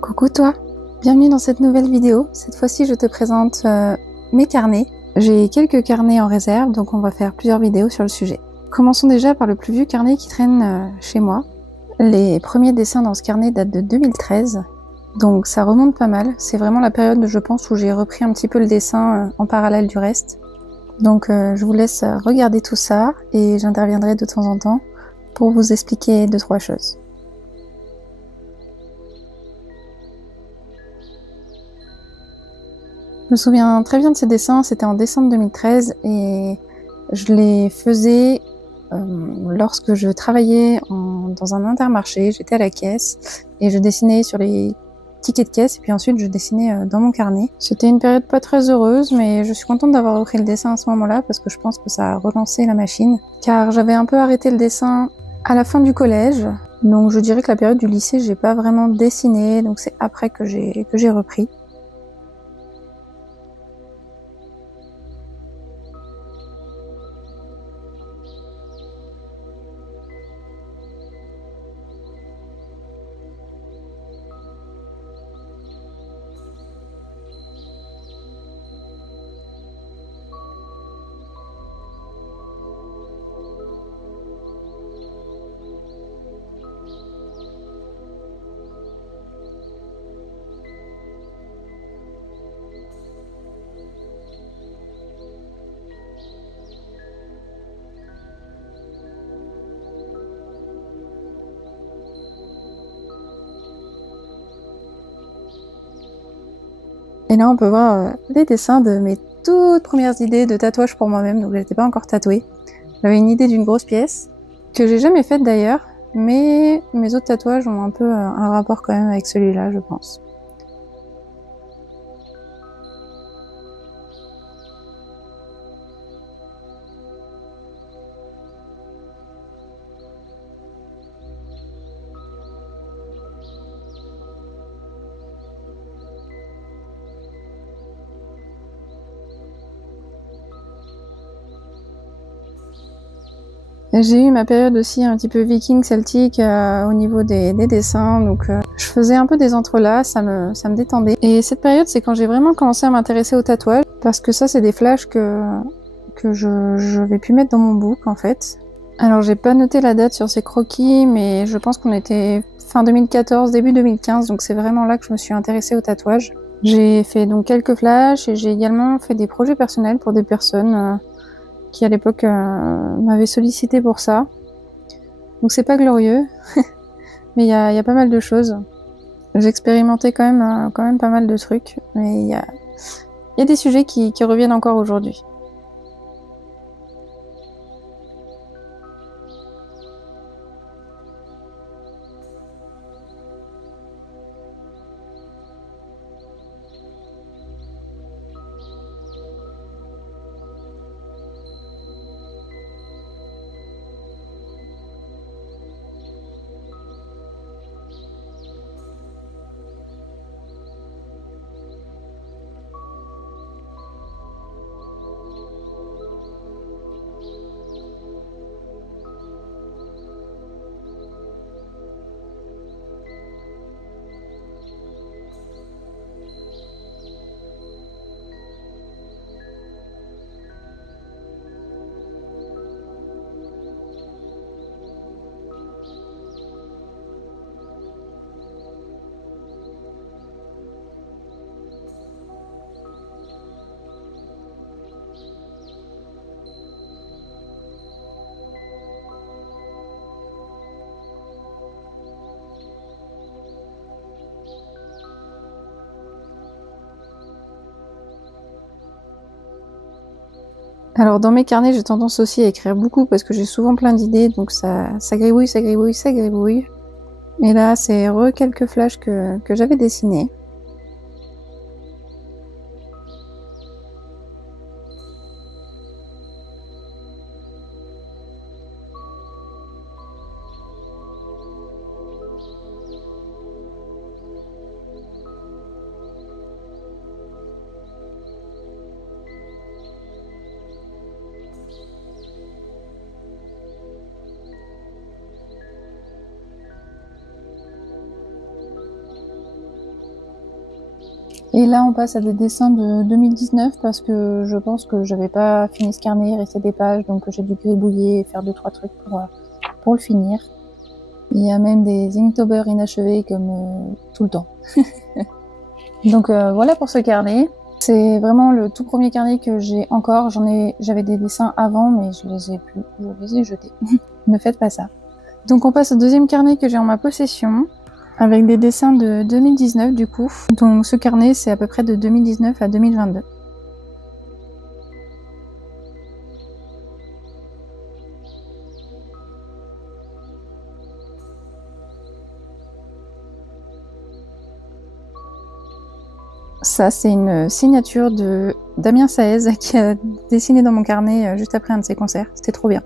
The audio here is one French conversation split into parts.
Coucou toi, bienvenue dans cette nouvelle vidéo. Cette fois-ci je te présente mes carnets. J'ai quelques carnets en réserve, donc on va faire plusieurs vidéos sur le sujet. Commençons déjà par le plus vieux carnet qui traîne chez moi. Les premiers dessins dans ce carnet datent de 2013, donc ça remonte pas mal. C'est vraiment la période, je pense, où j'ai repris un petit peu le dessin en parallèle du reste. Donc je vous laisse regarder tout ça et j'interviendrai de temps en temps pour vous expliquer 2-3 choses. Je me souviens très bien de ces dessins, c'était en décembre 2013 et je les faisais lorsque je travaillais dans un Intermarché, j'étais à la caisse et je dessinais sur les tickets de caisse et puis ensuite je dessinais dans mon carnet. C'était une période pas très heureuse, mais je suis contente d'avoir repris le dessin à ce moment-là parce que je pense que ça a relancé la machine, car j'avais un peu arrêté le dessin à la fin du collège, donc je dirais que la période du lycée j'ai pas vraiment dessiné, donc c'est après que j'ai repris. Et là, on peut voir les dessins de mes toutes premières idées de tatouage pour moi-même, donc j'étais pas encore tatouée. J'avais une idée d'une grosse pièce, que j'ai jamais faite d'ailleurs, mais mes autres tatouages ont un peu un rapport quand même avec celui-là, je pense. J'ai eu ma période aussi un petit peu viking celtique au niveau des dessins, donc je faisais un peu des entrelacs, ça me détendait. Et cette période, c'est quand j'ai vraiment commencé à m'intéresser au tatouage, parce que ça, c'est des flashs que je vais plus mettre dans mon book en fait. Alors j'ai pas noté la date sur ces croquis, mais je pense qu'on était fin 2014, début 2015, donc c'est vraiment là que je me suis intéressée au tatouage. J'ai fait donc quelques flashs et j'ai également fait des projets personnels pour des personnes qui à l'époque m'avaient sollicité pour ça. Donc c'est pas glorieux, mais il y a pas mal de choses. J'ai expérimenté quand même pas mal de trucs, mais il y a des sujets qui reviennent encore aujourd'hui. Alors dans mes carnets, j'ai tendance aussi à écrire beaucoup parce que j'ai souvent plein d'idées, donc ça gribouille, ça gribouille, ça gribouille. Et là, c'est quelques flashs que j'avais dessinés. Et là, on passe à des dessins de 2019 parce que je pense que j'avais pas fini ce carnet, il restait des pages, donc j'ai dû gribouiller et faire 2-3 trucs pour le finir. Il y a même des Inktober inachevés comme tout le temps. Donc voilà pour ce carnet. C'est vraiment le tout premier carnet que j'ai encore. J'avais des dessins avant, mais je les ai plus, je les ai jetés. Ne faites pas ça. Donc on passe au deuxième carnet que j'ai en ma possession, avec des dessins de 2019 du coup. Donc ce carnet, c'est à peu près de 2019 à 2022. Ça, c'est une signature de Damien Saez qui a dessiné dans mon carnet juste après un de ses concerts. C'était trop bien.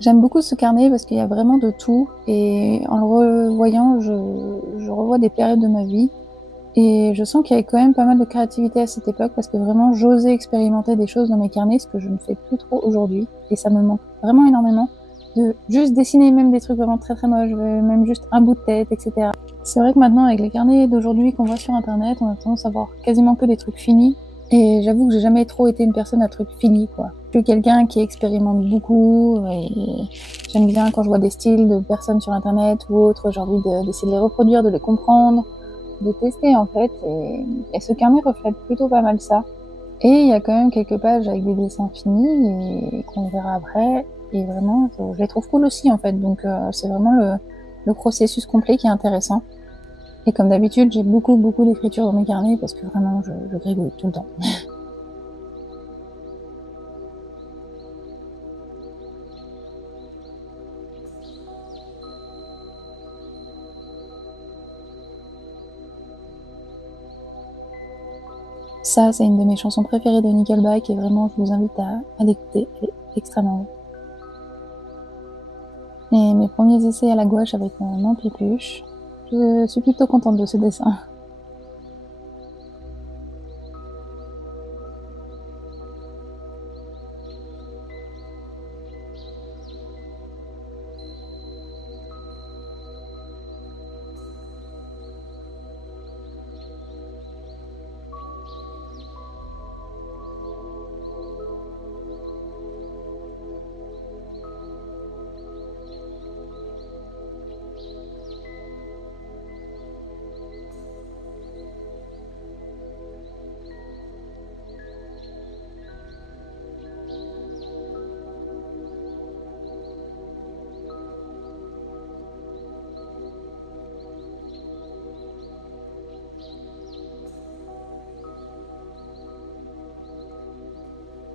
J'aime beaucoup ce carnet parce qu'il y a vraiment de tout et en le revoyant, je revois des périodes de ma vie et je sens qu'il y avait quand même pas mal de créativité à cette époque parce que vraiment j'osais expérimenter des choses dans mes carnets, ce que je ne fais plus trop aujourd'hui et ça me manque vraiment énormément de juste dessiner même des trucs vraiment très très moches, même juste un bout de tête, etc. C'est vrai que maintenant avec les carnets d'aujourd'hui qu'on voit sur internet, on a tendance à voir quasiment que des trucs finis. Et j'avoue que j'ai jamais trop été une personne à trucs finis, quoi. Je suis quelqu'un qui expérimente beaucoup et j'aime bien quand je vois des styles de personnes sur internet ou autres, j'ai envie d'essayer de les reproduire, de les comprendre, de tester en fait. Et ce carnet reflète plutôt pas mal ça. Et il y a quand même quelques pages avec des dessins finis et qu'on verra après. Et vraiment, je les trouve cool aussi en fait. Donc c'est vraiment le processus complet qui est intéressant. Et comme d'habitude, j'ai beaucoup d'écriture dans mes carnets parce que vraiment, je gribouille tout le temps. Ça, c'est une de mes chansons préférées de Nickelback et vraiment, je vous invite à l'écouter. Elle est extrêmement belle. Et mes premiers essais à la gouache avec mon pipuche, je suis plutôt contente de ce dessin.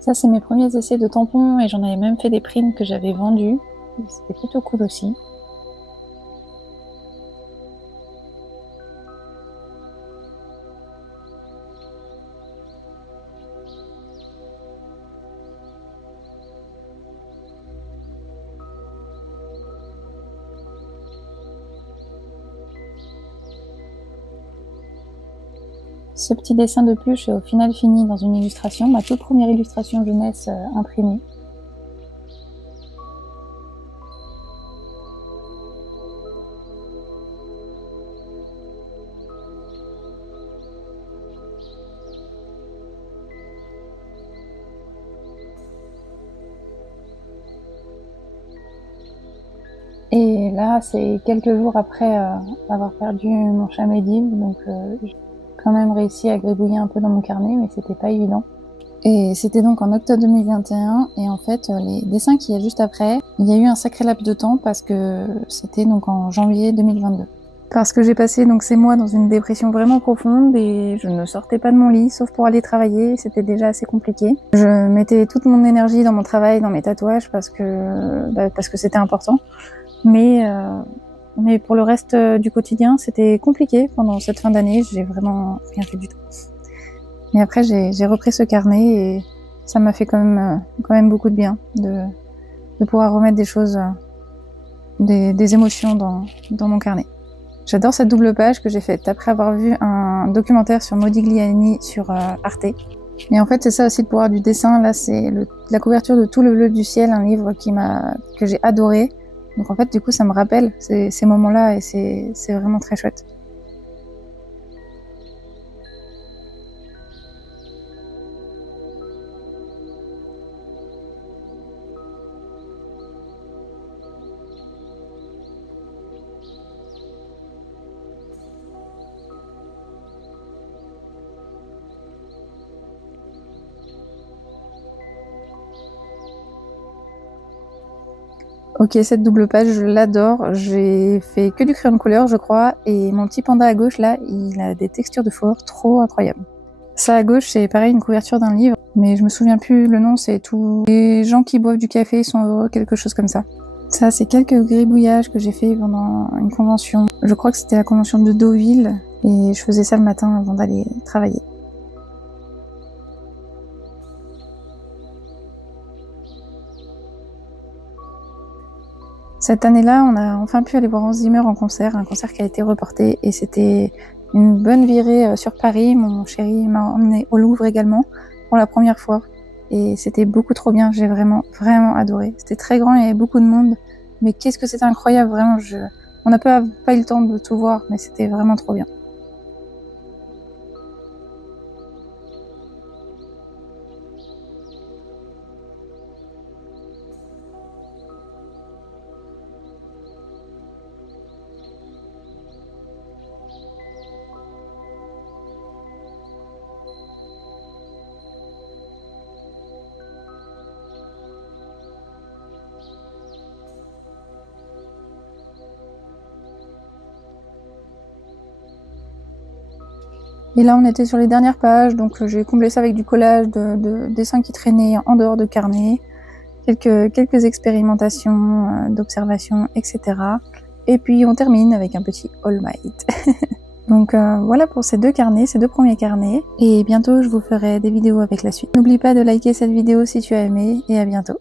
Ça, c'est mes premiers essais de tampons et j'en avais même fait des prints que j'avais vendus. C'était plutôt cool aussi. Ce petit dessin de pluche est au final fini dans une illustration, ma toute première illustration jeunesse imprimée. Et là, c'est quelques jours après avoir perdu mon chat Medivh, donc j'ai quand même réussi à gribouiller un peu dans mon carnet, mais c'était pas évident. Et c'était donc en octobre 2021, et en fait, les dessins qu'il y a juste après, il y a eu un sacré laps de temps parce que c'était donc en janvier 2022. Parce que j'ai passé donc ces mois dans une dépression vraiment profonde et je ne sortais pas de mon lit, sauf pour aller travailler, c'était déjà assez compliqué. Je mettais toute mon énergie dans mon travail, dans mes tatouages, parce que c'était important. Mais pour le reste du quotidien, c'était compliqué pendant cette fin d'année, j'ai vraiment rien fait du tout. Mais après, j'ai repris ce carnet et ça m'a fait quand même beaucoup de bien de pouvoir remettre des choses, des émotions dans mon carnet. J'adore cette double page que j'ai faite après avoir vu un documentaire sur Modigliani sur Arte. Et en fait, c'est ça aussi le pouvoir du dessin. Là, c'est la couverture de Tout le bleu du ciel, un livre que j'ai adoré. Donc en fait, du coup, ça me rappelle ces moments-là et c'est vraiment très chouette. Ok, cette double page, je l'adore. J'ai fait que du crayon de couleur, je crois, et mon petit panda à gauche, là, il a des textures de fourrure trop incroyables. Ça à gauche, c'est pareil, une couverture d'un livre, mais je me souviens plus le nom, c'est tout. Les gens qui boivent du café sont heureux, quelque chose comme ça. Ça, c'est quelques gribouillages que j'ai fait pendant une convention. Je crois que c'était la convention de Deauville, et je faisais ça le matin avant d'aller travailler. Cette année-là, on a enfin pu aller voir Hans Zimmer en concert, un concert qui a été reporté, et c'était une bonne virée sur Paris. Mon chéri m'a emmené au Louvre également pour la première fois, et c'était beaucoup trop bien. J'ai vraiment adoré. C'était très grand, il y avait beaucoup de monde, mais qu'est-ce que c'était incroyable, vraiment. On n'a pas eu le temps de tout voir, mais c'était vraiment trop bien. Et là, on était sur les dernières pages, donc j'ai comblé ça avec du collage de dessins qui traînaient en dehors de carnet, quelques expérimentations, d'observation, etc. Et puis on termine avec un petit All Might. Donc voilà pour ces deux premiers carnets. Et bientôt, je vous ferai des vidéos avec la suite. N'oublie pas de liker cette vidéo si tu as aimé, et à bientôt.